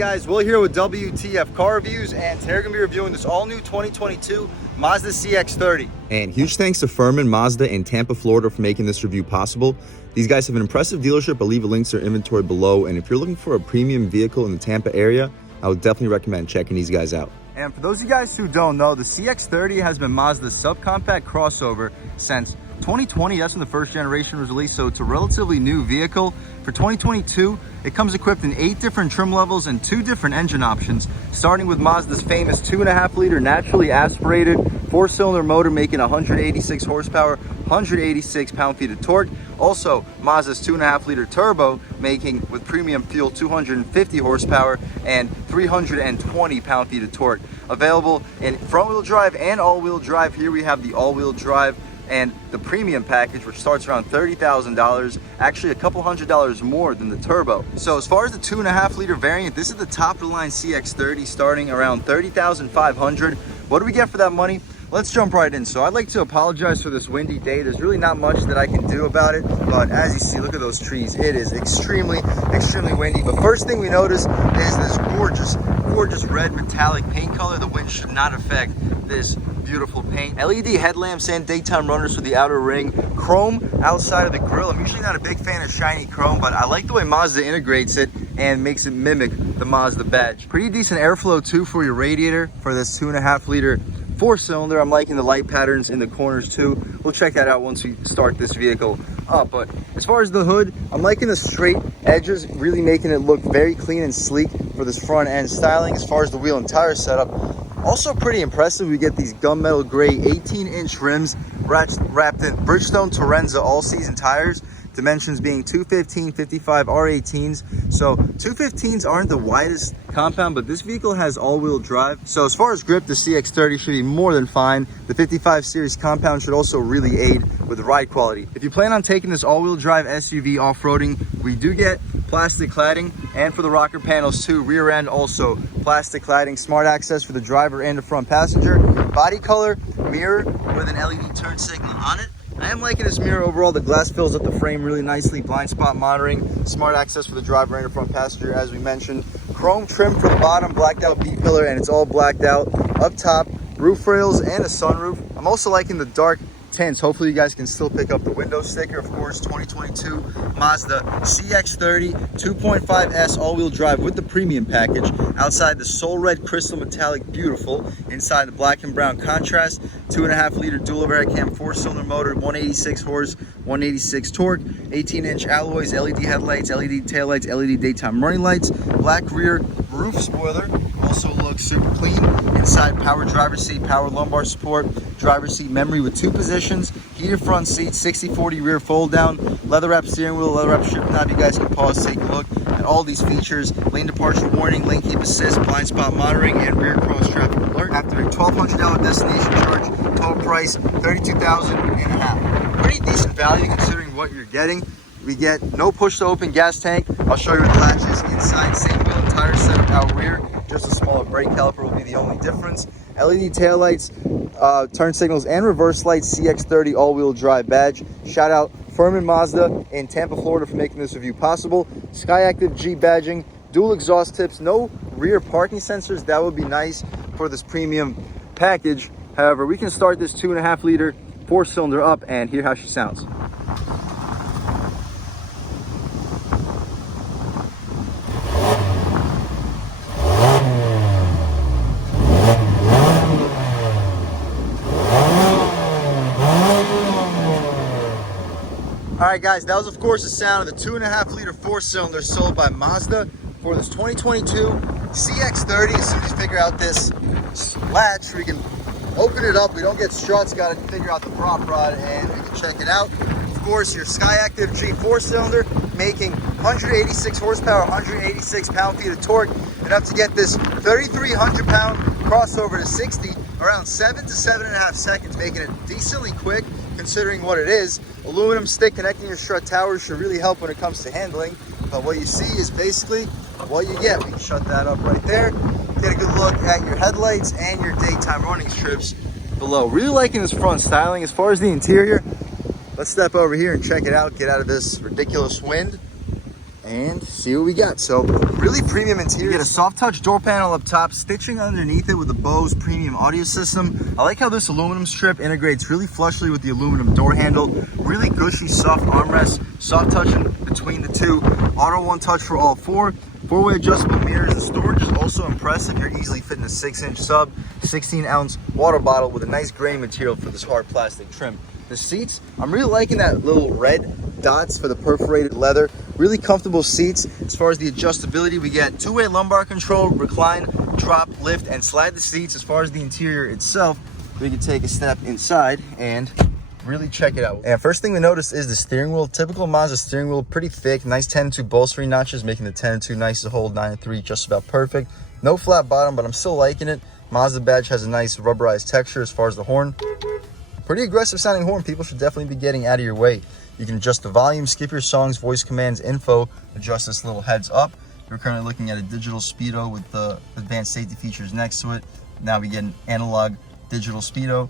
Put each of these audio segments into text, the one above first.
guys, Will here with W.T.F Car Reviews, and today we're going to be reviewing this all-new 2022 Mazda CX-30. And huge thanks to Furman Mazda in Tampa, Florida for making this review possible. These guys have an impressive dealership. I'll leave a link to their inventory below, and if you're looking for a premium vehicle in the Tampa area, I would definitely recommend checking these guys out. And for those of you guys who don't know, the CX-30 has been Mazda's subcompact crossover since 2020. That's when the first generation was released, so it's a relatively new vehicle. For 2022, it comes equipped in 8 different trim levels and 2 different engine options, starting with Mazda's famous 2.5-liter naturally aspirated 4-cylinder motor making 186 horsepower, 186 pound-feet of torque. Also, Mazda's 2.5-liter turbo making, with premium fuel, 250 horsepower and 320 pound-feet of torque. Available in front-wheel drive and all-wheel drive. Here we have the all-wheel drive and the premium package, which starts around $30,000, actually a couple $100 more than the turbo. So as far as the 2.5-liter variant, this is the top of the line CX-30 starting around $30,500. What do we get for that money? Let's jump right in. So I'd like to apologize for this windy day. There's really not much that I can do about it, but as you see, look at those trees. It is extremely windy. But first thing we notice is this gorgeous red metallic paint color. The wind should not affect this beautiful paint. LED headlamps and daytime runners for the outer ring. Chrome outside of the grille. I'm usually not a big fan of shiny chrome, but I like the way Mazda integrates it and makes it mimic the Mazda badge. Pretty decent airflow too for your radiator for this 2.5-liter 4-cylinder. I'm liking the light patterns in the corners too. We'll check that out once we start this vehicle up. But as far as the hood, I'm liking the straight edges, really making it look very clean and sleek for this front end styling. As far as the wheel and tire setup, also pretty impressive. We get these gunmetal gray 18-inch rims wrapped in Bridgestone Turenza all-season tires. Dimensions being 215, 55 R18s. So 215s aren't the widest compound, but this vehicle has all-wheel drive. So as far as grip, the CX-30 should be more than fine. The 55 series compound should also really aid with ride quality. If you plan on taking this all-wheel drive SUV off-roading, we do get plastic cladding, and for the rocker panels too, rear end also plastic cladding, smart access for the driver and the front passenger. Body color, mirror with an LED turn signal on it. I am liking this mirror overall. The glass fills up the frame really nicely. Blind spot monitoring, smart access for the driver and the front passenger, as we mentioned. Chrome trim for the bottom, blacked out B-pillar, and it's all blacked out. Up top, roof rails and a sunroof. I'm also liking the dark tints. Hopefully you guys can still pick up the window sticker. Of course, 2022 Mazda CX-30 2.5S all-wheel drive with the premium package. Outside, the soul red crystal metallic, beautiful. Inside, the black and brown contrast. 2.5-liter dual overhead cam 4-cylinder motor, 186 horse, 186 torque, 18-inch alloys, LED headlights, LED taillights, LED daytime running lights, black rear roof spoiler. Also looks super clean. Inside, power driver's seat, power lumbar support, driver's seat memory with 2 positions, heated front seat, 60/40 rear fold down, leather wrap steering wheel, leather wrap shift knob. You guys can pause, take a look at all these features. Lane departure warning, lane keep assist, blind spot monitoring, and rear cross traffic alert. After a $1,200 destination charge, total price $32,500. Pretty decent value considering what you're getting. We get no push to open gas tank. I'll show you the latches inside. Same wheel and tire setup out rear. Just a smaller brake caliper will be the only difference. LED taillights, turn signals, and reverse lights. CX-30 all-wheel drive badge. Shout out Furman Mazda in Tampa, Florida for making this review possible. Skyactiv G badging, dual exhaust tips, no rear parking sensors. That would be nice for this premium package. However, we can start this 2.5-liter 4-cylinder up and hear how she sounds. Alright guys, that was of course the sound of the 2.5-liter 4-cylinder sold by Mazda for this 2022 CX-30. As soon as you figure out this latch, we can open it up. We don't get struts, got to figure out the prop rod, and we can check it out. Of course, your Skyactiv G 4-cylinder making 186 horsepower, 186 pound-feet of torque, enough to get this 3,300-pound crossover to 60 around 7 to 7.5 seconds, making it decently quick considering what it is. Aluminum stick connecting your strut towers should really help when it comes to handling, but what you see is basically what you get. We can shut that up right there. Get a good look at your headlights and your daytime running strips below. Really liking this front styling. As far as the interior, let's step over here and check it out, get out of this ridiculous wind. and see what we got. So really premium interior. You get a soft touch door panel up top, stitching underneath it with the Bose premium audio system. I like how this aluminum strip integrates really flushly with the aluminum door handle. Really gushy soft armrest, soft touching between the two. Auto one touch for all four. Four-way adjustable mirrors. The storage is also impressive. You're easily fitting a 6-inch sub, 16-ounce water bottle with a nice gray material for this hard plastic trim. The seats, I'm really liking that little red dots for the perforated leather. Really comfortable seats. As far as the adjustability, we get two-way lumbar control, recline, drop, lift, and slide the seats. As far as the interior itself, we can take a step inside and really check it out. And first thing we notice is the steering wheel. Typical Mazda steering wheel, pretty thick, nice 10-2 bolstering notches, making the 10-2 nice to hold, 9-3 just about perfect. No flat bottom, but I'm still liking it. Mazda badge has a nice rubberized texture. As far as the horn, pretty aggressive sounding horn. People should definitely be getting out of your way. You can adjust the volume, skip your songs, voice commands, info, adjust this little heads up. We're currently looking at a digital speedo with the advanced safety features next to it. Now we get an analog digital speedo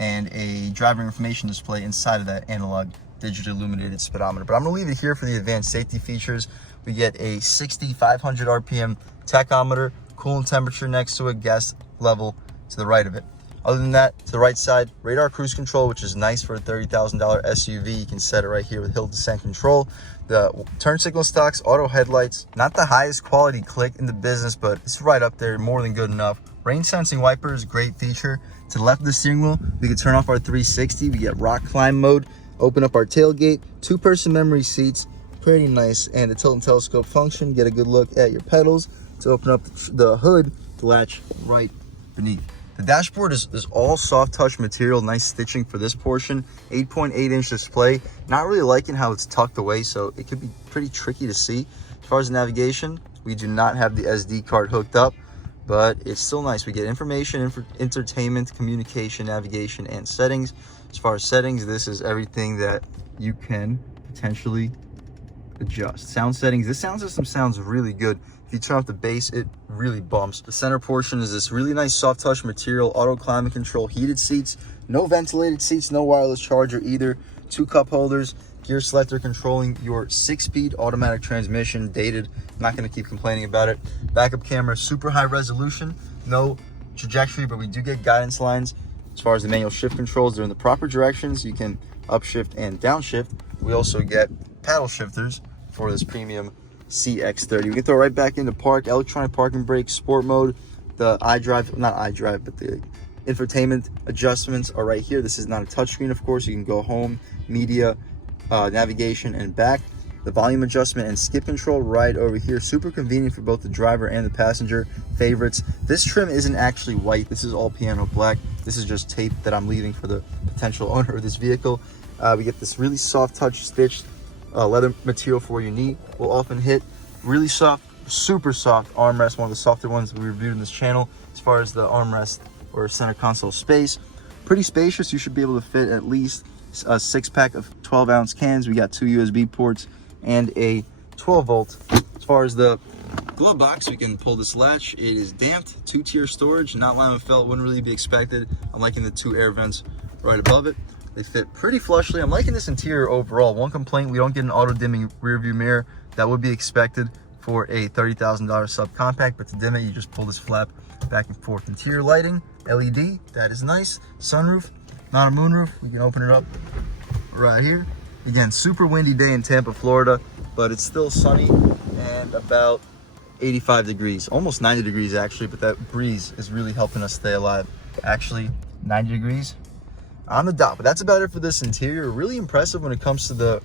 and a driver information display inside of that analog digitally illuminated speedometer. But I'm gonna leave it here for the advanced safety features. We get a 6,500 RPM tachometer, coolant temperature next to it, gas level to the right of it. Other than that, to the right side, radar cruise control, which is nice for a $30,000 SUV. You can set it right here with hill descent control. The turn signal stocks, auto headlights, not the highest quality click in the business, but it's right up there, more than good enough. Rain sensing wipers, great feature. To the left of the steering wheel, we can turn off our 360. We get rock climb mode, open up our tailgate, two-person memory seats, pretty nice. And the tilt and telescope function, get a good look at your pedals. To open up the hood, the latch right beneath. The dashboard is all soft touch material, nice stitching for this portion. 8.8-inch display. Not really liking how it's tucked away, so it could be pretty tricky to see. As far as navigation, we do not have the SD card hooked up, but it's still nice. We get information, entertainment, communication, navigation, and settings. As far as settings, this is everything that you can potentially adjust. Sound settings, this sound system sounds really good. If you turn off the bass, it really bumps. The center portion is this really nice soft touch material, auto climate control, heated seats, no ventilated seats, no wireless charger either, 2 cup holders, gear selector controlling your 6-speed automatic transmission, dated, not gonna keep complaining about it. Backup camera, super high resolution, no trajectory, but we do get guidance lines. As far as the manual shift controls, they're in the proper directions. You can upshift and downshift. We also get paddle shifters for this premium CX-30. We can throw right back into park, electronic parking brake, sport mode. The not iDrive, but the infotainment adjustments are right here. This is not a touchscreen, of course. You can go home, media, navigation, and back. The volume adjustment and skip control right over here. Super convenient for both the driver and the passenger. Favorites. This trim isn't actually white. This is all piano black. This is just tape that I'm leaving for the potential owner of this vehicle. We get this really soft touch stitched leather material for where your knee will often hit. Really soft, super soft armrest, one of the softer ones we reviewed in this channel. As far as the armrest or center console space, pretty spacious. You should be able to fit at least a 6-pack of 12-ounce cans. We got 2 USB ports and a 12-volt. As far as the glove box, we can pull this latch. It is damped, 2-tier storage, not laminate felt, wouldn't really be expected. I'm liking the 2 air vents right above it. They fit pretty flushly. I'm liking this interior overall. One complaint, we don't get an auto dimming rear view mirror. That would be expected for a $30,000 subcompact, but to dim it, you just pull this flap back and forth. Interior lighting, LED, that is nice. Sunroof, not a moonroof. We can open it up right here. Again, super windy day in Tampa, Florida, but it's still sunny and about 85 degrees, almost 90 degrees actually, but that breeze is really helping us stay alive. Actually, 90 degrees on the dot. But that's about it for this interior. Really impressive when it comes to the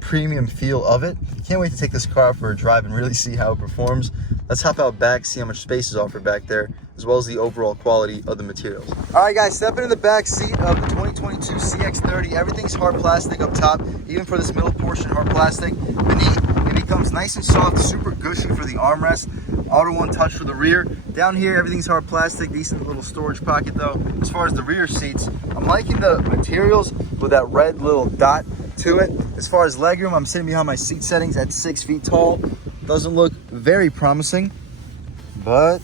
premium feel of it. Can't wait to take this car out for a drive and really see how it performs. Let's hop out back, see how much space is offered back there, as well as the overall quality of the materials. All right, guys, stepping in the back seat of the 2022 CX-30. Everything's hard plastic up top, even for this middle portion, hard plastic. Beneath, it becomes nice and soft, super gushy for the armrest. Auto one touch for the rear. Down here, everything's hard plastic, decent little storage pocket though. As far as the rear seats, I'm liking the materials with that red little dot to it. As far as legroom, I'm sitting behind my seat settings at 6 feet tall. Doesn't look very promising, but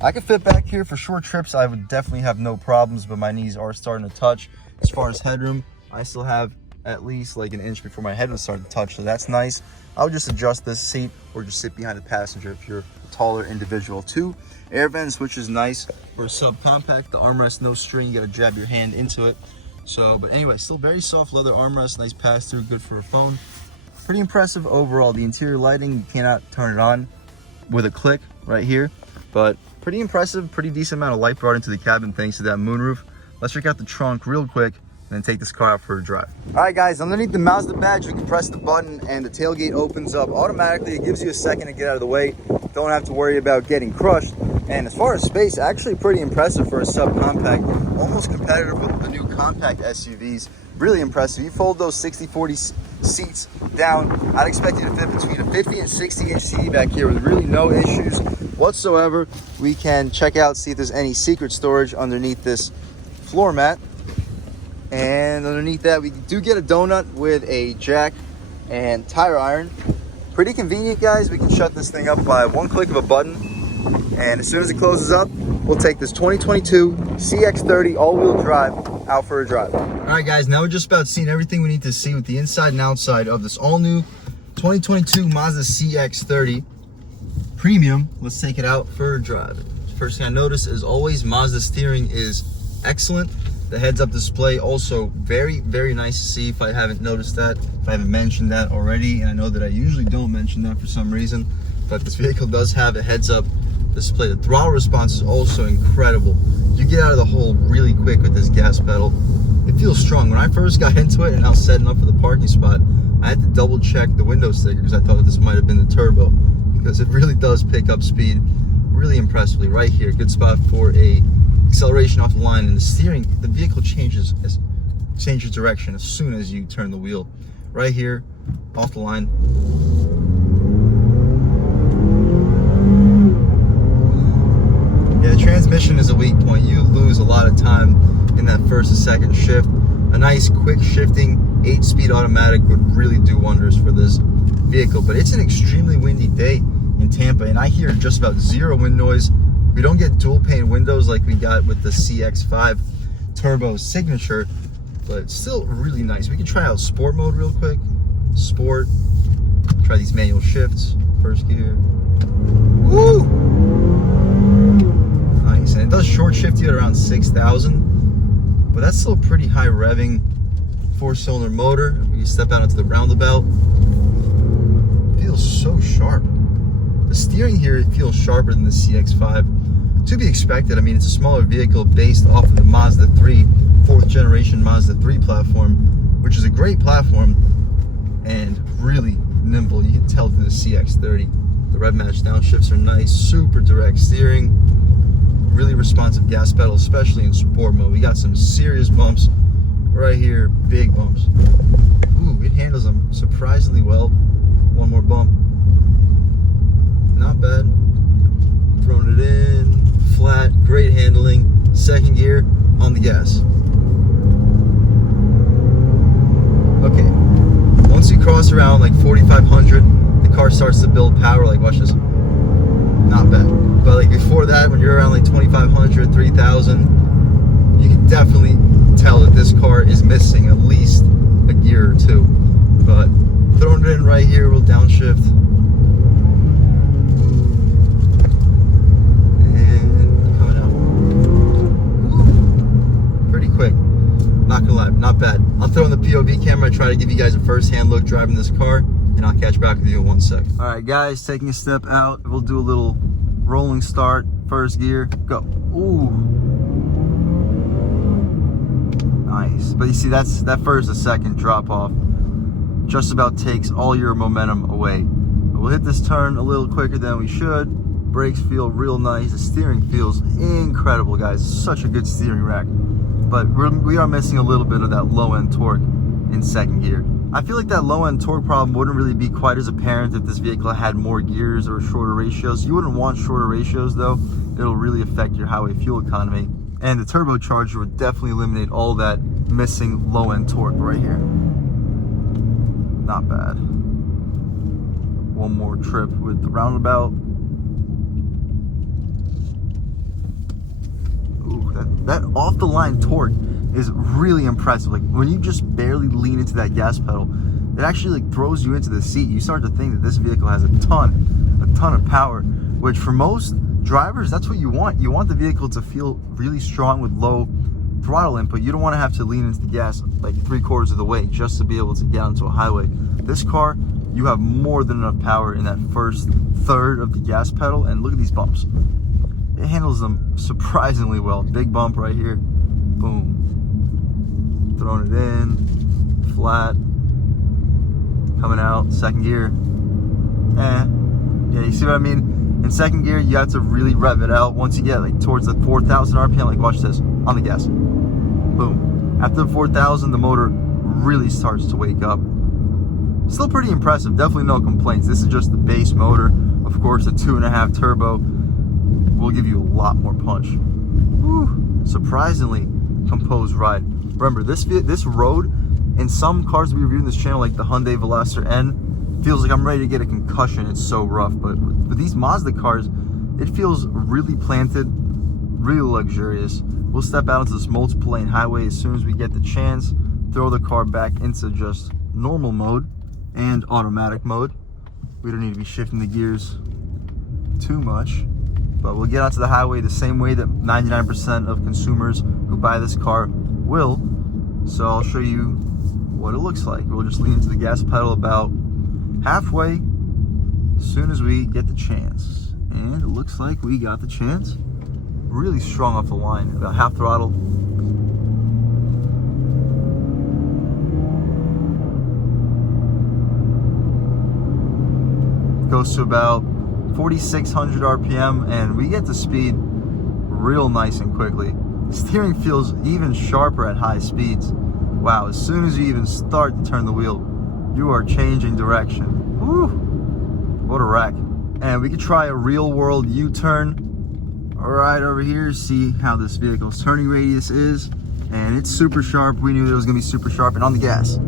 I could fit back here for short trips. I would definitely have no problems, but my knees are starting to touch. As far as headroom, I still have at least like an inch before my head was starting to touch, so that's nice. I would just adjust this seat or just sit behind the passenger if you're a taller individual. 2 air vents, which is nice for a subcompact. The armrest, no string, you gotta jab your hand into it. So, but anyway, still very soft leather armrest, nice pass through, good for a phone. Pretty impressive overall. The interior lighting, you cannot turn it on with a click right here, but pretty impressive, pretty decent amount of light brought into the cabin thanks to that moonroof. Let's check out the trunk real quick and then take this car out for a drive. All right guys, underneath the Mazda badge, you can press the button and the tailgate opens up automatically. It gives you a second to get out of the way. Don't have to worry about getting crushed. And as far as space, actually pretty impressive for a subcompact, almost competitive with the new compact SUVs. Really impressive. You fold those 60-40 seats down, I'd expect you to fit between a 50 and 60 inch TV back here with really no issues whatsoever. We can check out, see if there's any secret storage underneath this floor mat. And underneath that, we do get a donut with a jack and tire iron. Pretty convenient, guys. We can shut this thing up by one click of a button. And as soon as it closes up, we'll take this 2022 CX-30 all-wheel drive out for a drive. All right, guys, now we're just about seeing everything we need to see with the inside and outside of this all-new 2022 Mazda CX-30 Premium. Let's take it out for a drive. First thing I notice is always Mazda steering is excellent. The heads-up display also very, very nice to see if I haven't noticed that, if I haven't mentioned that already. And I know that I usually don't mention that for some reason, but this vehicle does have a heads-up display. The throttle response is also incredible. You get out of the hole really quick with this gas pedal. It feels strong. When I first got into it and I was setting up for the parking spot, I had to double check the window sticker because I thought this might have been the turbo, because it really does pick up speed really impressively. Right here, good spot for a acceleration off the line, and the steering, the vehicle changes direction as soon as you turn the wheel. Right here, off the line. Yeah, the transmission is a weak point. You lose a lot of time in that first and second shift. A nice quick shifting 8-speed automatic would really do wonders for this vehicle, but it's an extremely windy day in Tampa, and I hear just about zero wind noise. We don't get dual pane windows like we got with the CX-5 Turbo Signature, but it's still really nice. We can try out sport mode real quick. Sport, try these manual shifts, first gear. Woo! Nice, and it does short shift you at around 6,000, but that's still pretty high revving 4-cylinder motor. We can step out into the roundabout. It feels so sharp. The steering here, it feels sharper than the CX-5. To be expected. I mean, it's a smaller vehicle based off of the Mazda 3, 4th generation Mazda 3 platform, which is a great platform and really nimble. You can tell through the CX-30. The rev match downshifts are nice, super direct steering, really responsive gas pedal, especially in sport mode. We got some serious bumps right here, big bumps. Ooh, it handles them surprisingly well. One more bump. Not bad. Throwing it in, flat, great handling. Second gear, on the gas. Okay, once you cross around like 4,500, the car starts to build power. Like, watch this. Not bad. But like before that, when you're around like 2,500, 3,000, you can definitely tell that this car is missing at least a gear or two. But throwing it in right here, we'll downshift. Not gonna lie, not bad. I'll throw in the POV camera, try to give you guys a first-hand look driving this car, and I'll catch back with you in 1 sec. All right, guys, taking a step out. We'll do a little rolling start. First gear, go. Ooh, nice. But you see, that first and second drop off just about takes all your momentum away. But we'll hit this turn a little quicker than we should. Brakes feel real nice. The steering feels incredible, guys. Such a good steering rack. But we are missing a little bit of that low-end torque in second gear. I feel like that low-end torque problem wouldn't really be quite as apparent if this vehicle had more gears or shorter ratios. You wouldn't want shorter ratios though. It'll really affect your highway fuel economy. And the turbocharger would definitely eliminate all that missing low-end torque right here. Not bad. One more trip with the roundabout. Ooh, that off the line torque is really impressive. Like when you just barely lean into that gas pedal, it actually like throws you into the seat. You start to think that this vehicle has a ton of power, which for most drivers, that's what you want. You want the vehicle to feel really strong with low throttle input. You don't want to have to lean into the gas like 3/4 of the way just to be able to get onto a highway. This car, you have more than enough power in that first third of the gas pedal, and look at these bumps. It handles them surprisingly well. Big bump right here, boom. Throwing it in, flat, coming out, second gear. Yeah, you see what I mean? In second gear, you have to really rev it out. Once you get like towards the 4,000 RPM, like watch this, on the gas, boom. After the 4,000, the motor really starts to wake up. Still pretty impressive, definitely no complaints. This is just the base motor. Of course, the 2.5 turbo will give you a lot more punch. Whew. Surprisingly composed ride. Remember, this road in some cars we reviewed in this channel, like the Hyundai Veloster N, feels like I'm ready to get a concussion. It's so rough. But with these Mazda cars, it feels really planted, really luxurious. We'll step out into this multiple lane highway as soon as we get the chance, throw the car back into just normal mode and automatic mode. We don't need to be shifting the gears too much, but we'll get onto the highway the same way that 99% of consumers who buy this car will. So I'll show you what it looks like. We'll just lean into the gas pedal about halfway as soon as we get the chance. And it looks like we got the chance. Really strong off the line, about half throttle. Goes to about 4,600 RPM, and we get to speed real nice and quickly. Steering feels even sharper at high speeds. Wow, as soon as you even start to turn the wheel, you are changing direction. Woo, what a wreck. And we could try a real world U-turn right over here, see how this vehicle's turning radius is. And it's super sharp. We knew it was gonna be super sharp. And on the gas.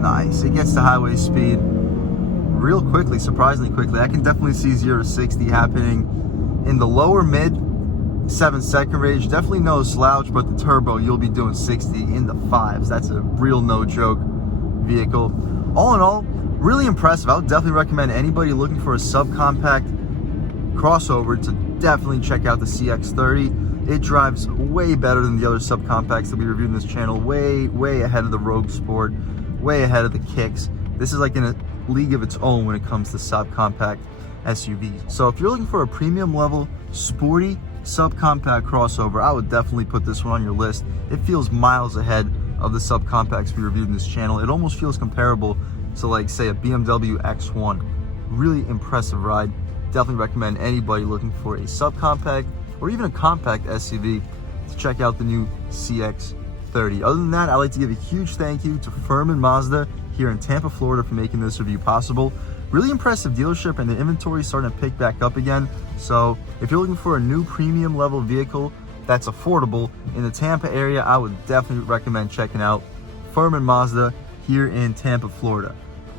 Nice, it gets to highway speed real quickly, surprisingly quickly. I can definitely see 0 to 60 happening in the lower mid 7-second range. Definitely no slouch, but the turbo, you'll be doing 60 in the 5s. That's a real no joke vehicle. All in all, really impressive. I would definitely recommend anybody looking for a subcompact crossover to definitely check out the CX-30. It drives way better than the other subcompacts that we reviewed in this channel. Way ahead of the Rogue Sport, way ahead of the Kicks. This is like in a league of its own when it comes to subcompact SUVs. So if you're looking for a premium level, sporty subcompact crossover, I would definitely put this one on your list. It feels miles ahead of the subcompacts we reviewed in this channel. It almost feels comparable to, like, say, a BMW X1. Really impressive ride. Definitely recommend anybody looking for a subcompact or even a compact SUV to check out the new CX-30. Other than that, I'd like to give a huge thank you to Furman Mazda here in Tampa, Florida for making this review possible. Really impressive dealership, and the inventory is starting to pick back up again. So if you're looking for a new premium level vehicle that's affordable in the Tampa area, I would definitely recommend checking out Furman Mazda here in Tampa, Florida.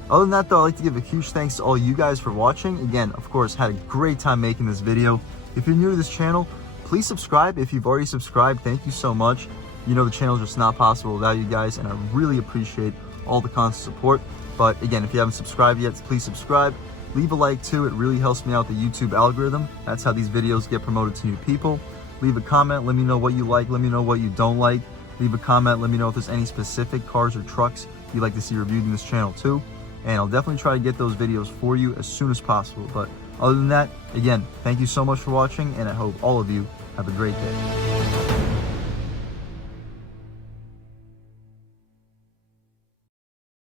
Other than that though, I'd like to give a huge thanks to all you guys for watching. Again, of course, had a great time making this video. If you're new to this channel, please subscribe. If you've already subscribed, thank you so much. You know the channel is just not possible without you guys, and I really appreciate all the constant support. But again, if you haven't subscribed yet, please subscribe. Leave a like too, it really helps me out the YouTube algorithm. That's how these videos get promoted to new people. Leave a comment, let me know what you like, let me know what you don't like. Leave a comment, let me know if there's any specific cars or trucks you'd like to see reviewed in this channel too. And I'll definitely try to get those videos for you as soon as possible. But other than that, again, thank you so much for watching, and I hope all of you have a great day.